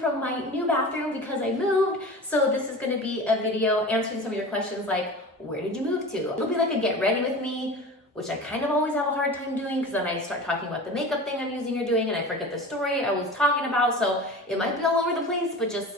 from my new bathroom because I moved. So this is gonna be a video answering some of your questions like, where did you move to? It'll be like a get ready with me, which I kind of always have a hard time doing because then I start talking about the makeup thing I'm using or doing and I forget the story I was talking about. So it might be all over the place, but just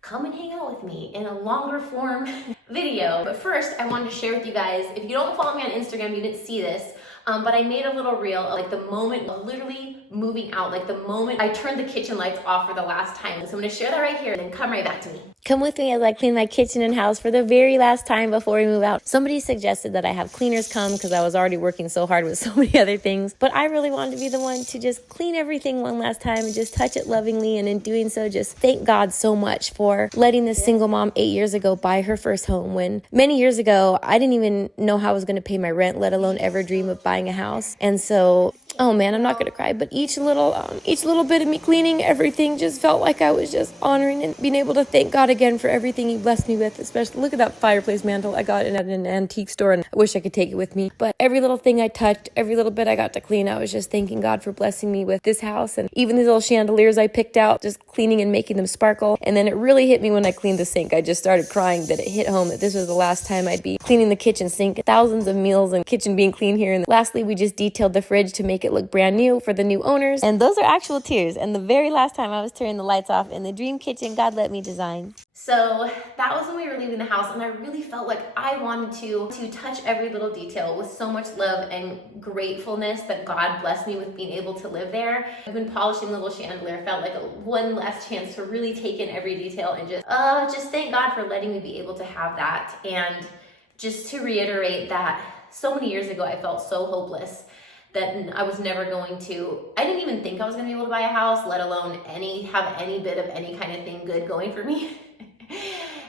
come and hang out with me in a longer form video. But first, I wanted to share with you guys, if you don't follow me on Instagram, you didn't see this, but I made a little reel of like the moment of literally moving out, like the moment I turned the kitchen lights off for the last time. So I'm gonna share that right here and then come right back to me. Come with me as I clean my kitchen and house for the very last time before we move out. Somebody suggested that I have cleaners come because I was already working so hard with so many other things, but I really wanted to be the one to just clean everything one last time and just touch it lovingly. And in doing so, just thank God so much for letting this single mom 8 years ago buy her first home when many years ago, I didn't even know how I was going to pay my rent, let alone ever dream of buying a house. And so, oh man, I'm not gonna cry, but each little bit of me cleaning everything just felt like I was just honoring and being able to thank God again for everything He blessed me with. Especially, look at that fireplace mantle I got at an antique store, and I wish I could take it with me. But every little thing I touched, every little bit I got to clean, I was just thanking God for blessing me with this house, and even these little chandeliers I picked out, just cleaning and making them sparkle. And then it really hit me when I cleaned the sink. I just started crying that it hit home that this was the last time I'd be cleaning the kitchen sink. Thousands of meals and kitchen being clean here. And lastly, we just detailed the fridge to make it look brand new for the new owners. And those are actual tears. And the very last time I was turning the lights off in the dream kitchen God let me design. So that was when we were leaving the house, and I really felt like I wanted to touch every little detail with so much love and gratefulness that God blessed me with being able to live there. I've been polishing the little chandelier, felt like one last chance to really take in every detail and just thank God for letting me be able to have that. And just to reiterate that so many years ago I felt so hopeless that I was never going to, I didn't even think I was gonna be able to buy a house, let alone have any bit of any kind of thing good going for me.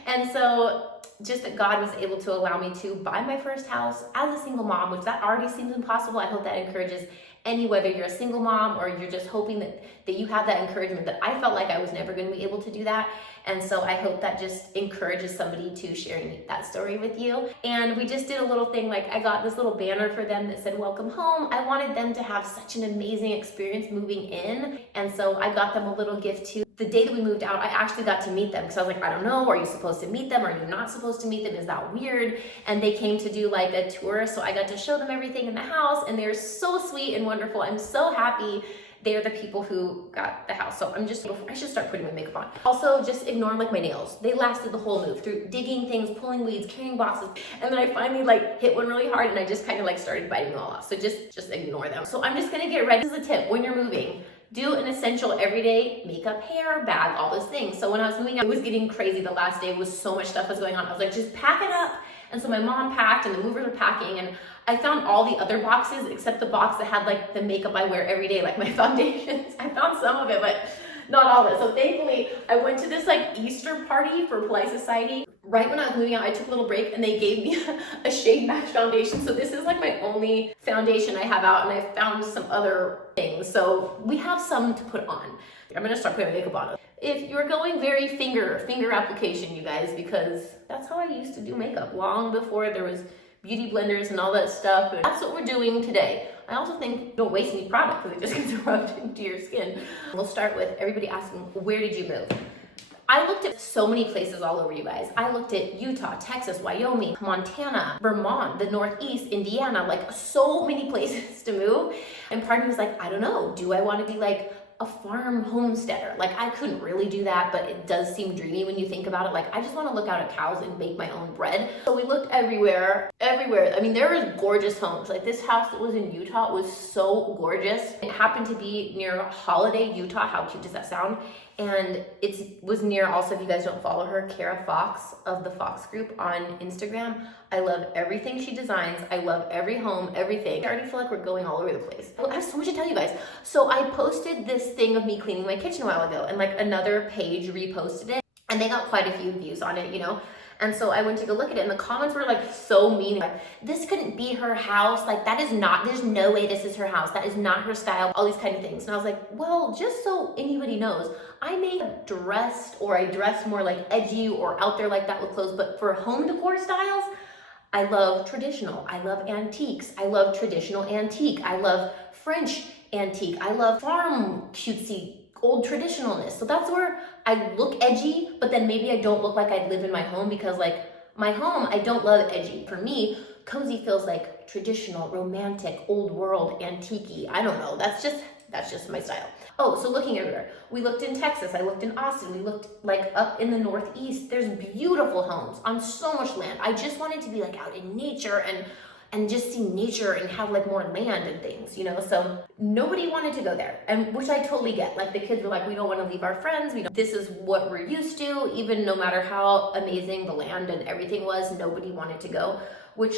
And so just that God was able to allow me to buy my first house as a single mom, which that already seems impossible. I hope that encourages whether you're a single mom or you're just hoping that you have that encouragement, that I felt like I was never going to be able to do that. And so I hope that just encourages somebody to sharing that story with you. And we just did a little thing, like I got this little banner for them that said, welcome home. I wanted them to have such an amazing experience moving in. And so I got them a little gift too. The day that we moved out, I actually got to meet them because I was like, I don't know, are you supposed to meet them? Are you not supposed to meet them? Is that weird? And they came to do like a tour. So I got to show them everything in the house, and they're so sweet and wonderful. I'm so happy they're the people who got the house. So I should start putting my makeup on. Also, just ignore like my nails. They lasted the whole move through digging things, pulling weeds, carrying boxes. And then I finally like hit one really hard and I just kind of like started biting them all off. So just ignore them. So I'm just gonna get ready. This is a tip when you're moving. Do an essential everyday makeup, hair, bag, all those things. So when I was moving out, it was getting crazy. The last day was so much stuff was going on. I was like, just pack it up. And so my mom packed and the movers were packing, and I found all the other boxes except the box that had like the makeup I wear every day, like my foundations. I found some of it, but not all of it. So thankfully, I went to this like Easter party for Polite Society. Right when I was moving out, I took a little break and they gave me a shade match foundation. So this is like my only foundation I have out, and I found some other things. So we have some to put on. I'm gonna start putting makeup on. If you're going very finger application, you guys, because that's how I used to do makeup long before there was beauty blenders and all that stuff. And that's what we're doing today. I also think don't waste any product because it just gets rubbed into your skin. We'll start with everybody asking, where did you move? I looked at so many places all over, you guys. I looked at Utah, Texas, Wyoming, Montana, Vermont, the Northeast, Indiana, like so many places to move. And part of me was like, I don't know, do I want to be like a farm homesteader? Like I couldn't really do that, but it does seem dreamy when you think about it. Like I just want to look out at cows and make my own bread. So we looked everywhere. I mean, there were gorgeous homes. Like this house that was in Utah was so gorgeous. It happened to be near Holiday, Utah. How cute does that sound? And it was near, also, if you guys don't follow her, Kara Fox of the Fox Group on Instagram. I love everything she designs. I love every home, everything. I already feel like we're going all over the place. I have so much to tell you guys. So I posted this thing of me cleaning my kitchen a while ago, and like another page reposted it, and they got quite a few views on it, you know? And so I went to go look at it, and the comments were like so mean. Like, this couldn't be her house. Like, there's no way this is her house. That is not her style. All these kind of things. And I was like, well, just so anybody knows, I may have dressed, or I dress more like edgy or out there like that with clothes, but for home decor styles, I love traditional. I love antiques. I love traditional antique. I love French antique. I love farm cutesy old traditionalness. So that's where I look edgy, but then maybe I don't look like I live in my home, because like my home, I don't love edgy. For me, cozy feels like traditional, romantic, old world, antique-y. I don't know, that's just my style. Oh, so looking everywhere. We looked in Texas, I looked in Austin, we looked like up in the Northeast. There's beautiful homes on so much land. I just wanted to be like out in nature and just see nature and have like more land and things, you know? So nobody wanted to go there, and which I totally get. Like the kids were like, we don't want to leave our friends. This is what we're used to. Even no matter how amazing the land and everything was, nobody wanted to go, which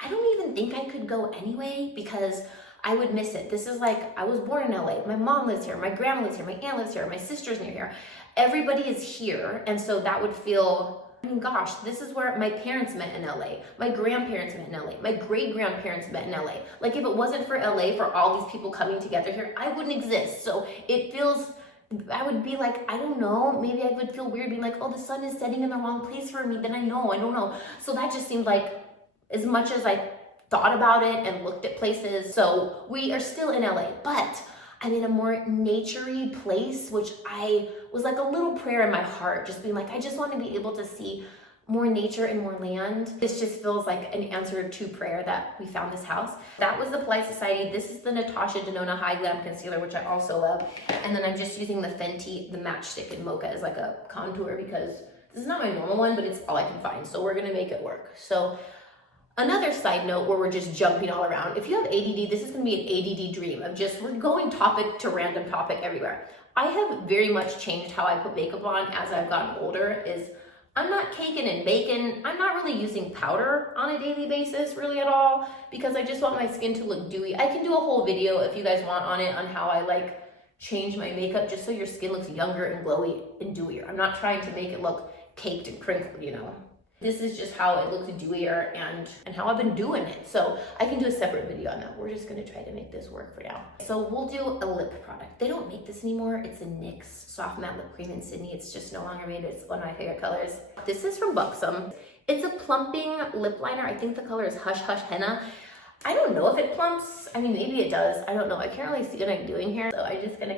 I don't even think I could go anyway, because I would miss it. This is like, I was born in LA. My mom lives here. My grandma lives here. My aunt lives here. My sister's near here. Everybody is here. And so that would feel, I mean, gosh, this is where my parents met in LA. My grandparents met in LA. My great-grandparents met in LA. Like if it wasn't for LA, for all these people coming together here, I wouldn't exist. So it feels, I would be like, I don't know, maybe I would feel weird being like, oh, the sun is setting in the wrong place for me. Then I don't know. So that just seemed like, as much as I thought about it and looked at places. So we are still in LA, but I'm in a more naturey place, which I was like a little prayer in my heart, just being like, I just want to be able to see more nature and more land. This just feels like an answer to prayer that we found this house. That was the Polite Society. This is the Natasha Denona HyGlam concealer, which I also love. And then I'm just using the Fenty, the Matchstick in Mocha as like a contour, because this is not my normal one, but it's all I can find. So we're gonna make it work. So another side note where we're just jumping all around. If you have ADD, this is gonna be an ADD dream of just, we're going topic to random topic everywhere. I have very much changed how I put makeup on as I've gotten older. Is I'm not caking and baking. I'm not really using powder on a daily basis really at all, because I just want my skin to look dewy. I can do a whole video if you guys want on it, on how I like change my makeup just so your skin looks younger and glowy and dewier. I'm not trying to make it look caked and crinkled, you know. This is just how it looks dewier and how I've been doing it. So I can do a separate video on that. We're just gonna try to make this work for now. So we'll do a lip product. They don't make this anymore. It's a NYX Soft Matte Lip Cream in Sydney. It's just no longer made. It's one of my favorite colors. This is from Buxom. It's a plumping lip liner. I think the color is Hush Hush Henna. I don't know if it plumps. I mean, maybe it does. I don't know. I can't really see what I'm doing here. So I'm just gonna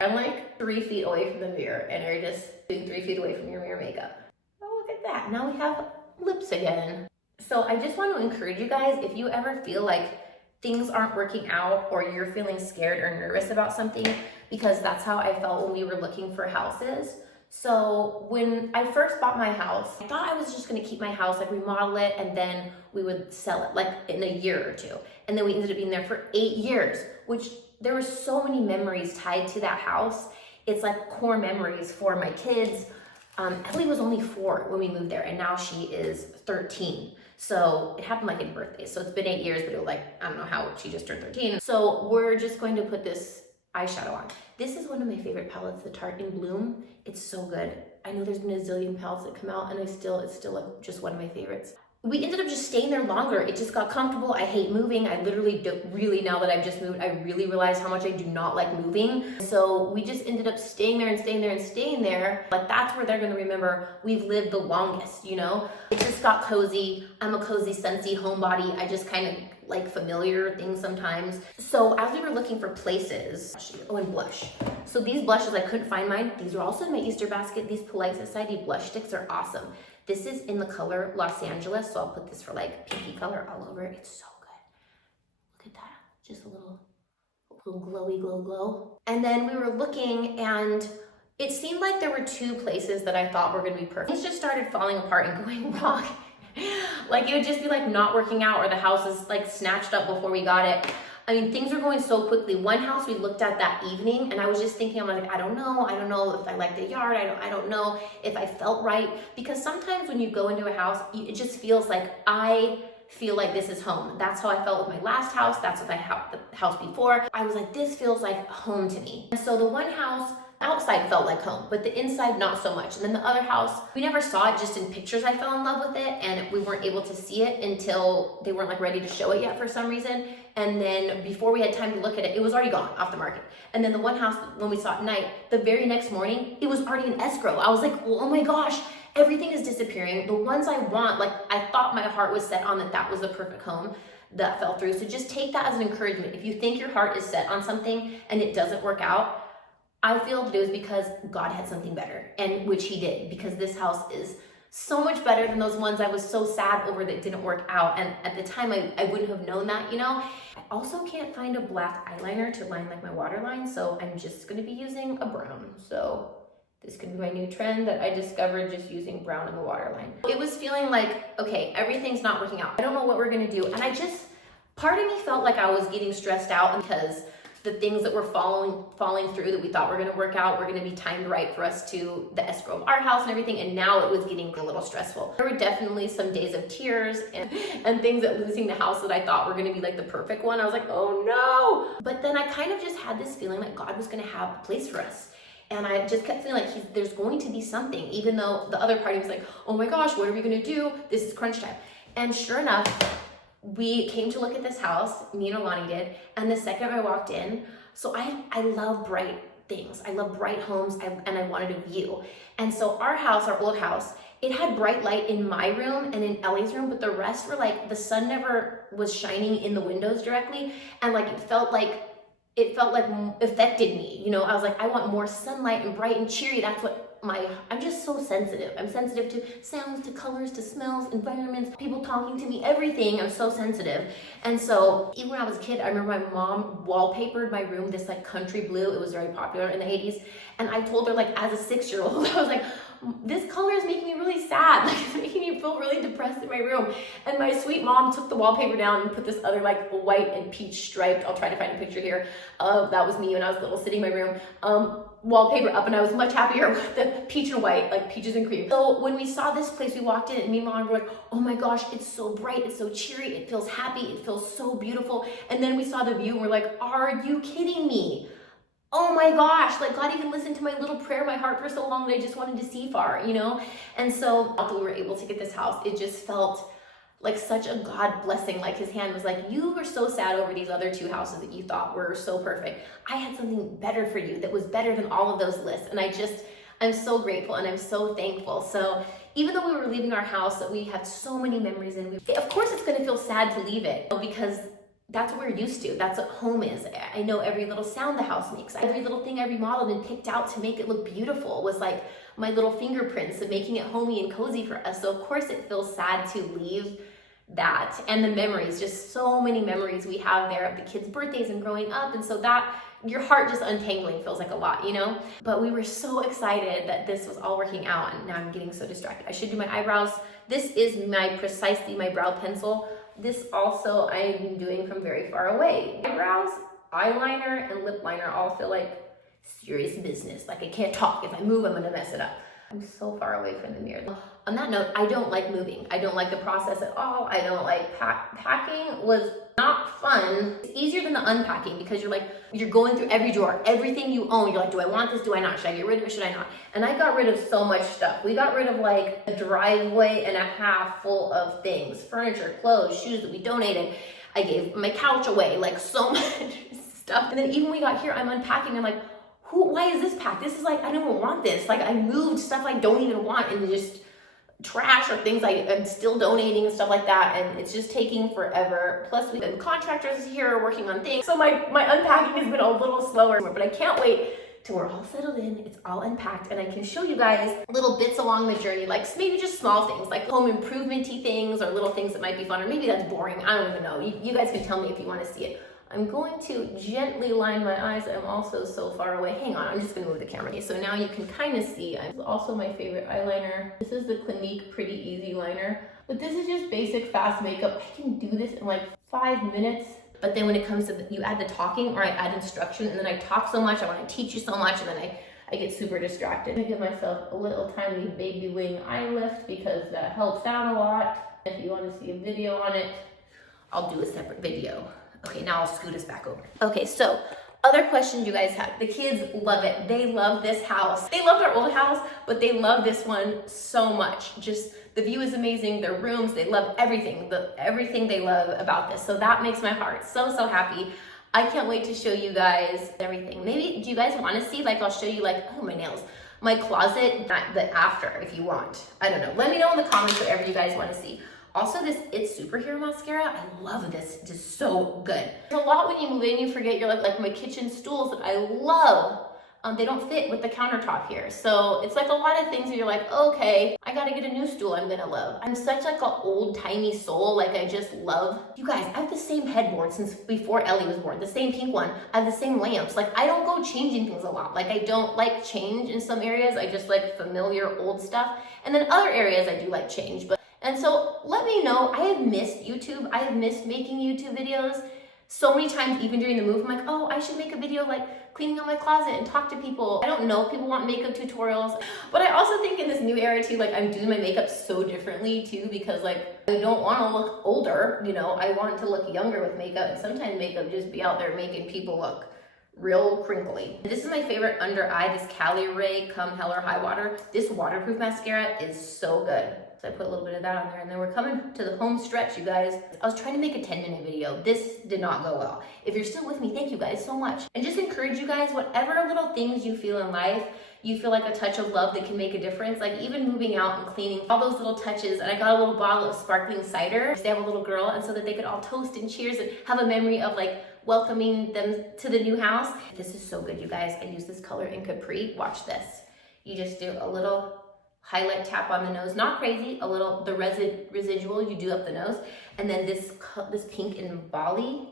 I'm like 3 feet away from the mirror, and you're just being 3 feet away from your mirror makeup. Look at that. Now we have lips again. So I just want to encourage you guys, if you ever feel like things aren't working out or you're feeling scared or nervous about something, because that's how I felt when we were looking for houses. So when I first bought my house, I thought I was just going to keep my house, like remodel it, and then we would sell it like in a year or two. And then we ended up being there for 8 years, which there were so many memories tied to that house. It's like core memories for my kids. Ellie was only 4 when we moved there, and now she is 13. So it happened like in birthdays. So it's been 8 years, but it was like, I don't know how she just turned 13. So we're just going to put this eyeshadow on. This is one of my favorite palettes, the Tarte in Bloom. It's so good. I know there's been a zillion palettes that come out, and it's still like just one of my favorites. We ended up just staying there longer. It just got comfortable. I hate moving. I literally don't really, now that I've just moved, I really realize how much I do not like moving. So we just ended up staying there and staying there and staying there. Like that's where they're gonna remember we've lived the longest, you know? It just got cozy. I'm a cozy, sensey homebody. I just kind of like familiar things sometimes. So as we were looking for places, oh, and blush. So these blushes, I couldn't find mine. These are also in my Easter basket. These Polite Society blush sticks are awesome. This is in the color Los Angeles, so I'll put this for like pinky color all over. It's so good. Look at that, just a little glowy glow. And then we were looking, and it seemed like there were 2 places that I thought were gonna be perfect. Things just started falling apart and going wrong. Like it would just be like not working out, or the house is like snatched up before we got it. I mean, things were going so quickly. One house we looked at that evening, and I was just thinking, I'm like, I don't know if I like the yard. I don't know if I felt right. Because sometimes when you go into a house, it just feels like, I feel like this is home. That's how I felt with my last house. That's what the house before. I was like, this feels like home to me. And so the one house, outside felt like home, but the inside not so much. And then the other house, we never saw it, just in pictures I fell in love with it, and we weren't able to see it until they weren't like ready to show it yet for some reason. And then before we had time to look at it, it was already gone off the market. And then the one house, when we saw it at night, the very next morning, it was already in escrow. I was like, oh my gosh, everything is disappearing. The ones I want, like I thought my heart was set on that was the perfect home, that fell through. So just take that as an encouragement. If you think your heart is set on something and it doesn't work out, I feel that it was because God had something better, and which he did, because this house is so much better than those ones I was so sad over that didn't work out. And at the time I wouldn't have known that, you know. I also can't find a black eyeliner to line like my waterline, so I'm just gonna be using a brown. So this could be my new trend that I discovered, just using brown in the waterline. It was feeling like, okay, everything's not working out. I don't know what we're gonna do. And part of me felt like I was getting stressed out because the things that were falling through that we thought were gonna work out were gonna be timed right for us to the escrow of our house and everything, and now it was getting a little stressful. There were definitely some days of tears and things at losing the house that I thought were gonna be like the perfect one. I was like, oh no! But then I kind of just had this feeling that God was gonna have a place for us. And I just kept feeling like there's going to be something, even though the other party was like, oh my gosh, what are we gonna do? This is crunch time. And sure enough, we came to look at this house, me and Alani did, and the second I walked in, so I love bright things. I love bright homes, and I wanted a view. And so our house, our old house, it had bright light in my room and in Ellie's room, but the rest were like, the sun never was shining in the windows directly, and like it felt like affected me, you know. I was like, I want more sunlight and bright and cheery. That's what I'm just so sensitive. I'm sensitive to sounds, to colors, to smells, environments, people talking to me, everything. I'm so sensitive. And so even when I was a kid, I remember my mom wallpapered my room this like country blue. It was very popular in the 80s. And I told her, like, as a 6-year-old, I was like, this color is making me really sad. Like, it's making me feel really depressed in my room. And my sweet mom took the wallpaper down and put this other like white and peach striped, I'll try to find a picture here. That was me when I was little, sitting in my room. Wallpaper up, and I was much happier with the peach and white, like peaches and cream. So when we saw this place, we walked in, and me and Mom were like, oh my gosh, it's so bright, it's so cheery, it feels happy, it feels so beautiful. And then we saw the view, and we're like, are you kidding me? Oh my gosh, like God even listened to my little prayer in my heart for so long that I just wanted to see far, you know? And so after we were able to get this house, it just felt like such a God blessing. Like his hand was like, you were so sad over these other 2 houses that you thought were so perfect. I had something better for you that was better than all of those lists. And I'm so grateful, and I'm so thankful. So even though we were leaving our house that we had so many memories in, of course it's gonna feel sad to leave it, because that's what we're used to. That's what home is. I know every little sound the house makes. Every little thing I remodeled and picked out to make it look beautiful was like my little fingerprints of making it homey and cozy for us. So of course it feels sad to leave that. And the memories, just so many memories we have there of the kids' birthdays and growing up. And so that, your heart just untangling feels like a lot, you know? But we were so excited that this was all working out, and now I'm getting so distracted. I should do my eyebrows. This is precisely my brow pencil. This also I'm doing from very far away. Eyebrows, eyeliner, and lip liner all feel like serious business. Like I can't talk. If I move, I'm gonna mess it up. I'm so far away from the mirror. On that note, I don't like moving. I don't like the process at all. I don't like packing was not fun. It's easier than the unpacking, because you're going through every drawer, everything you own. You're like, do I want this? Do I not? Should I get rid of it? Should I not? And I got rid of so much stuff. We got rid of like a driveway and a half full of things, furniture, clothes, shoes that we donated. I gave my couch away, like so much stuff. And then even when we got here, I'm unpacking. I'm like, why is this packed? This is like, I don't even want this. Like I moved stuff I don't even want, and just trash or things I'm still donating and stuff like that, and it's just taking forever. Plus we have contractors here working on things, so my unpacking has been a little slower, but I can't wait till we're all settled in, it's all unpacked, and I can show you guys little bits along the journey, like maybe just small things, like home improvement-y things, or little things that might be fun, or maybe that's boring, I don't even know. You guys can tell me if you want to see it. I'm going to gently line my eyes. I'm also so far away. Hang on, I'm just gonna move the camera. So now you can kind of see. This is also my favorite eyeliner. This is the Clinique Pretty Easy liner. But this is just basic fast makeup. I can do this in like 5 minutes. But then when it comes to, you add the talking, or I add instruction, and then I talk so much, I want to teach you so much, and then I get super distracted. I give myself a little tiny baby wing eye lift, because that helps out a lot. If you want to see a video on it, I'll do a separate video. Okay, now I'll scoot us back over. Okay, so other questions you guys have. The kids love it. They love this house. They loved our old house, but they love this one so much. Just the view is amazing, their rooms, they love everything, everything they love about this. So that makes my heart so, so happy. I can't wait to show you guys everything. Maybe, do you guys want to see, like I'll show you like, oh, my nails, my closet, the after if you want. I don't know. Let me know in the comments whatever you guys want to see. Also, this It's Superhero mascara, I love this. It's just so good. There's a lot when you move in, you forget. You're like my kitchen stools that I love. they don't fit with the countertop here. So it's like a lot of things where you're like, okay, I gotta get a new stool I'm gonna love. I'm such like an old timey soul. Like I just love, you guys, I have the same headboard since before Ellie was born, the same pink one. I have the same lamps. Like I don't go changing things a lot. Like I don't like change in some areas. I just like familiar old stuff. And then other areas I do like change. And so let me know, I have missed YouTube. I have missed making YouTube videos so many times, even during the move. I'm like, oh, I should make a video like cleaning out my closet and talk to people. I don't know if people want makeup tutorials, but I also think in this new era too, like I'm doing my makeup so differently too, because like I don't want to look older, you know, I want to look younger with makeup, and sometimes makeup just be out there making people look real crinkly. This is my favorite under eye, this Cali Ray Come Hell or High Water. This waterproof mascara is so good. So I put a little bit of that on there, and then we're coming to the home stretch, you guys. I was trying to make a 10-minute video. This did not go well. If you're still with me, thank you guys so much. And just encourage you guys, whatever little things you feel in life, you feel like a touch of love that can make a difference. Like even moving out and cleaning, all those little touches. And I got a little bottle of sparkling cider. They have a little girl, and so that they could all toast and cheers and have a memory of like welcoming them to the new house. This is so good, you guys. I use this color in Capri. Watch this. You just do a little highlight tap on the nose, not crazy, a little, the residual you do up the nose. And then this pink in Bali,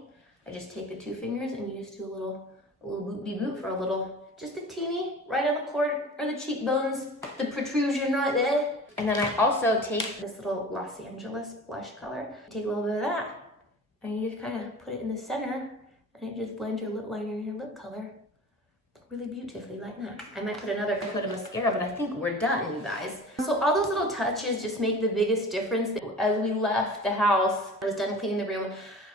I just take the two fingers and you just do a little boop for a little, just a teeny, right on the cord or the cheekbones, the protrusion right there. And then I also take this little Los Angeles blush color, take a little bit of that, and you just kind of put it in the center, and it just blends your lip liner and your lip color really beautifully like that. I might put another coat of mascara, but I think we're done, you guys. So all those little touches just make the biggest difference. As we left the house, I was done cleaning the room,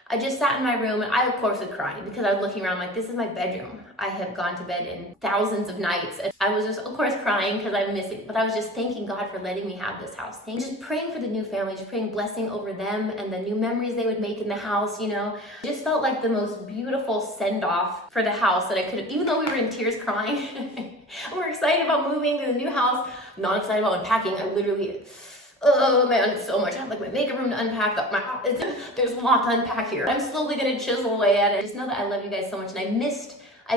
I just sat in my room, and I of course was crying because I was looking around like, this is my bedroom. I have gone to bed in thousands of nights. And I was just of course crying because I miss it, but I was just thanking God for letting me have this house. Just praying for the new family, just praying blessing over them and the new memories they would make in the house, you know. Just felt like the most beautiful send-off for the house that I could have, even though we were in tears crying. We're excited about moving to the new house, not excited about unpacking. I literally, oh man, it's so much. I have like my makeup room to unpack up. There's a lot to unpack here. I'm slowly gonna chisel away at it. Just know that I love you guys so much, and I've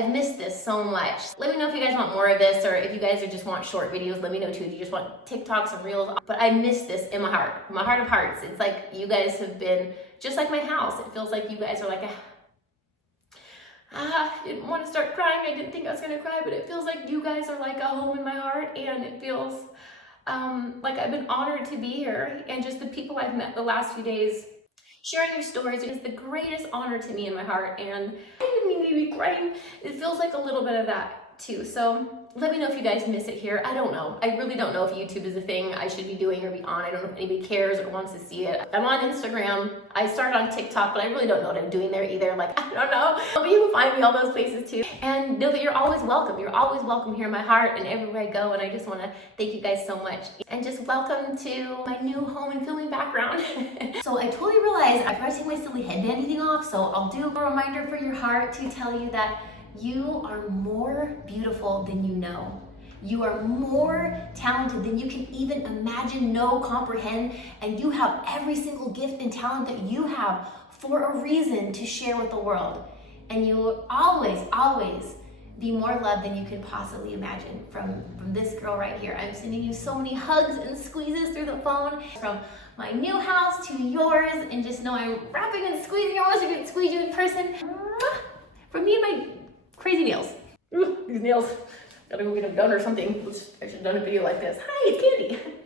missed this so much. Let me know if you guys want more of this, or if you guys just want short videos, let me know too. If you just want TikToks and Reels. But I miss this in my heart of hearts. It's like you guys have been just like my house. It feels like you guys are like I didn't want to start crying. I didn't think I was gonna cry, but it feels like you guys are like a home in my heart, and it feels like I've been honored to be here, and just the people I've met the last few days, sharing your stories is the greatest honor to me in my heart, and I didn't mean to be crying. It feels like a little bit of that too. So let me know if you guys miss it here. I don't know. I really don't know if YouTube is a thing I should be doing or be on. I don't know if anybody cares or wants to see it. I'm on Instagram. I started on TikTok, but I really don't know what I'm doing there either. Like, I don't know. But you can find me all those places too. And know that you're always welcome. You're always welcome here in my heart and everywhere I go. And I just want to thank you guys so much. And just welcome to my new home and filming background. So I totally realized I probably take my silly headband thing off. So I'll do a reminder for your heart to tell you that you are more beautiful than you know. You are more talented than you can even imagine, know, comprehend, and you have every single gift and talent that you have for a reason to share with the world. And you will always, always be more loved than you can possibly imagine from this girl right here. I'm sending you so many hugs and squeezes through the phone, from my new house to yours, and just know I'm wrapping and squeezing yours. I can squeeze you in person. From me and my crazy nails. These nails. Gotta go get them done or something. I should have done a video like this. Hi, it's Kandee.